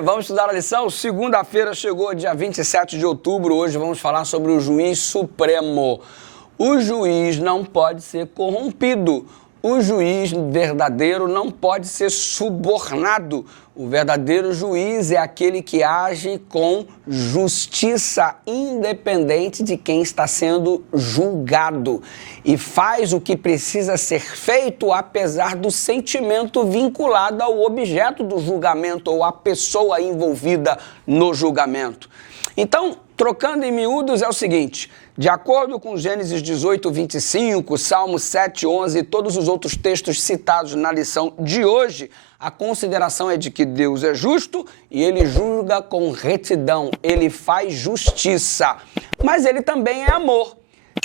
bem, vamos estudar a lição? Segunda-feira chegou, dia 27 de outubro. Hoje vamos falar sobre o juiz supremo. O juiz não pode ser corrompido. O juiz verdadeiro não pode ser subornado. O verdadeiro juiz é aquele que age com justiça, independente de quem está sendo julgado, e faz o que precisa ser feito apesar do sentimento vinculado ao objeto do julgamento ou à pessoa envolvida no julgamento. Então, trocando em miúdos, é o seguinte: de acordo com Gênesis 18, 25, Salmo 7, 11 e todos os outros textos citados na lição de hoje, a consideração é de que Deus é justo e ele julga com retidão, ele faz justiça, mas ele também é amor.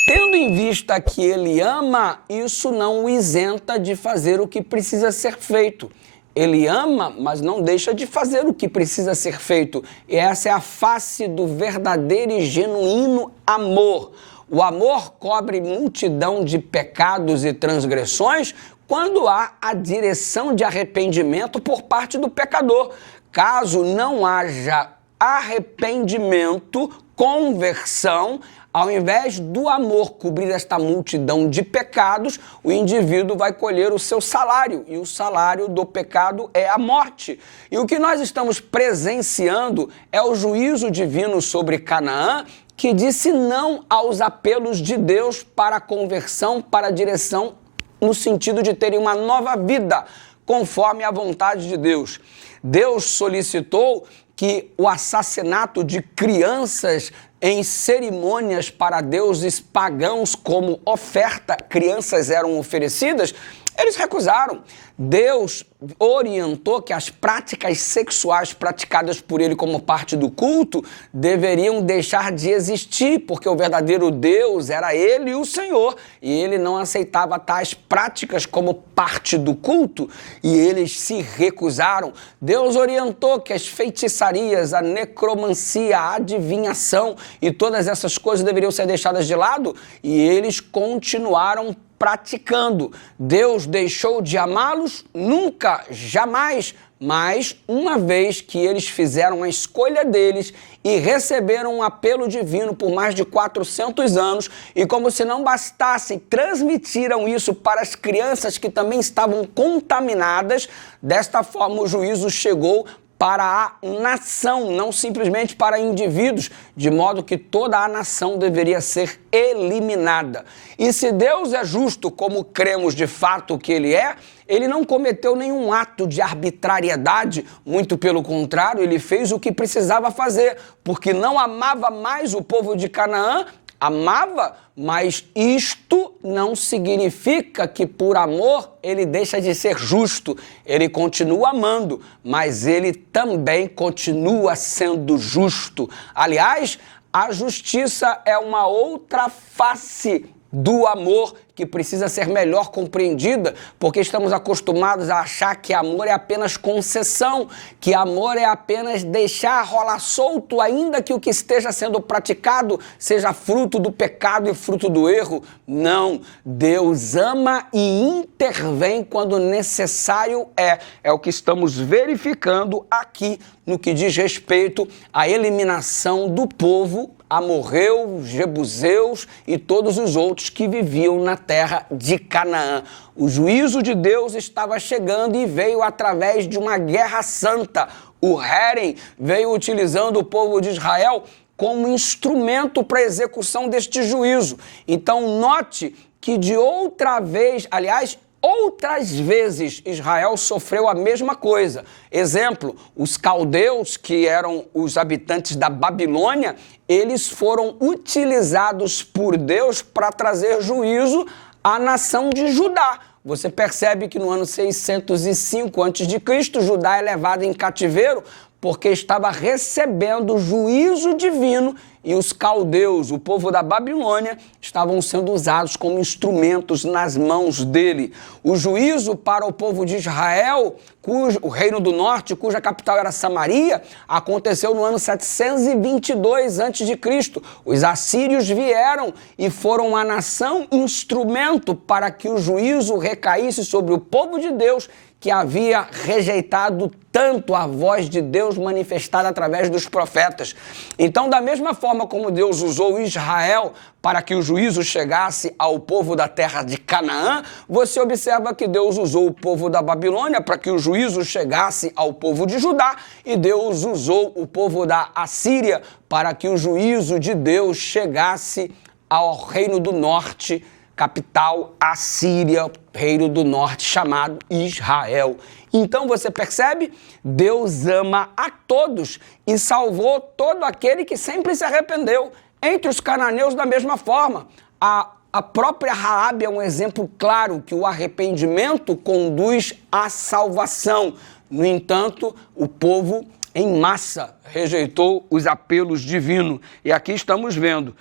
Tendo em vista que ele ama, isso não o isenta de fazer o que precisa ser feito. Ele ama, mas não deixa de fazer o que precisa ser feito. E essa é a face do verdadeiro e genuíno amor. O amor cobre multidão de pecados e transgressões quando há a direção de arrependimento por parte do pecador. Caso não haja arrependimento, conversão, ao invés do amor cobrir esta multidão de pecados, o indivíduo vai colher o seu salário, e o salário do pecado é a morte. E o que nós estamos presenciando é o juízo divino sobre Canaã, que disse não aos apelos de Deus para a conversão, para a direção, no sentido de terem uma nova vida, conforme a vontade de Deus. Deus solicitou que o assassinato de crianças em cerimônias para deuses pagãos como oferta, crianças eram oferecidas, eles recusaram. Deus orientou que as práticas sexuais praticadas por ele como parte do culto deveriam deixar de existir, porque o verdadeiro Deus era ele e o Senhor, e ele não aceitava tais práticas como parte do culto, e eles se recusaram. Deus orientou que as feitiçarias, a necromancia, a adivinhação e todas essas coisas deveriam ser deixadas de lado, e eles continuaram praticando. Deus deixou de amá-los? Nunca, jamais, mas uma vez que eles fizeram a escolha deles e receberam um apelo divino por mais de 400 anos, e como se não bastasse, transmitiram isso para as crianças que também estavam contaminadas, desta forma o juízo chegou para a nação, não simplesmente para indivíduos, de modo que toda a nação deveria ser eliminada. E se Deus é justo, como cremos de fato que ele é, ele não cometeu nenhum ato de arbitrariedade, muito pelo contrário, ele fez o que precisava fazer, porque não amava mais o povo de Canaã, amava, mas isto não significa que por amor ele deixa de ser justo. Ele continua amando, mas ele também continua sendo justo. Aliás, a justiça é uma outra face do amor que precisa ser melhor compreendida, porque estamos acostumados a achar que amor é apenas concessão, que amor é apenas deixar rolar solto, ainda que o que esteja sendo praticado seja fruto do pecado e fruto do erro. Não, Deus ama e intervém quando necessário é. É o que estamos verificando aqui no que diz respeito à eliminação do povo amorreu, jebuseus e todos os outros que viviam na terra de Canaã. O juízo de Deus estava chegando e veio através de uma guerra santa. O Herem veio utilizando o povo de Israel como instrumento para a execução deste juízo. Então, note que de outra vez, aliás, outras vezes Israel sofreu a mesma coisa. Exemplo, os caldeus, que eram os habitantes da Babilônia, eles foram utilizados por Deus para trazer juízo à nação de Judá. Você percebe que no ano 605 a.C., Judá é levado em cativeiro porque estava recebendo juízo divino e os caldeus, o povo da Babilônia, estavam sendo usados como instrumentos nas mãos dele. O juízo para o povo de Israel, o reino do norte, cuja capital era Samaria, aconteceu no ano 722 a.C. Os assírios vieram e foram uma nação instrumento para que o juízo recaísse sobre o povo de Deus, que havia rejeitado tanto a voz de Deus manifestada através dos profetas. Então, da mesma forma como Deus usou Israel para que o juízo chegasse ao povo da terra de Canaã, você observa que Deus usou o povo da Babilônia para que o juízo chegasse ao povo de Judá, e Deus usou o povo da Assíria para que o juízo de Deus chegasse ao reino do norte, capital Assíria, reino do norte chamado Israel. Então você percebe? Deus ama a todos e salvou todo aquele que sempre se arrependeu. Entre os cananeus da mesma forma. A própria Raabe é um exemplo claro que o arrependimento conduz à salvação. No entanto, o povo em massa rejeitou os apelos divinos. E aqui estamos vendo,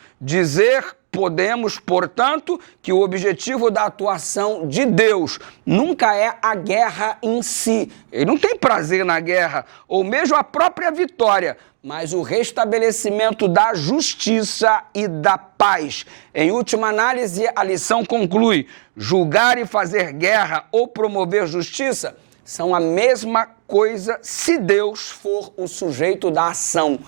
podemos, portanto, que o objetivo da atuação de Deus nunca é a guerra em si. Ele não tem prazer na guerra, ou mesmo a própria vitória, mas o restabelecimento da justiça e da paz. Em última análise, a lição conclui: julgar e fazer guerra ou promover justiça são a mesma coisa se Deus for o sujeito da ação.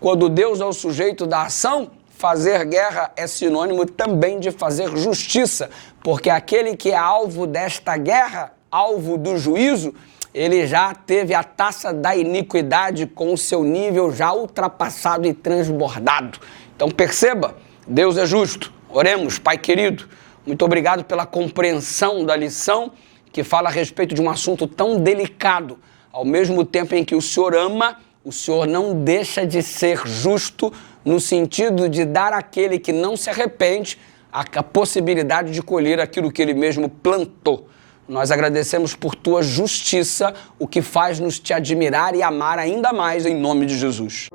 Quando Deus é o sujeito da ação, fazer guerra é sinônimo também de fazer justiça, porque aquele que é alvo desta guerra, alvo do juízo, ele já teve a taça da iniquidade com o seu nível já ultrapassado e transbordado. Então perceba, Deus é justo. Oremos, Pai querido, muito obrigado pela compreensão da lição que fala a respeito de um assunto tão delicado. Ao mesmo tempo em que o Senhor ama, o Senhor não deixa de ser justo, no sentido de dar àquele que não se arrepende a possibilidade de colher aquilo que ele mesmo plantou. Nós agradecemos por tua justiça, o que faz nos te admirar e amar ainda mais em nome de Jesus.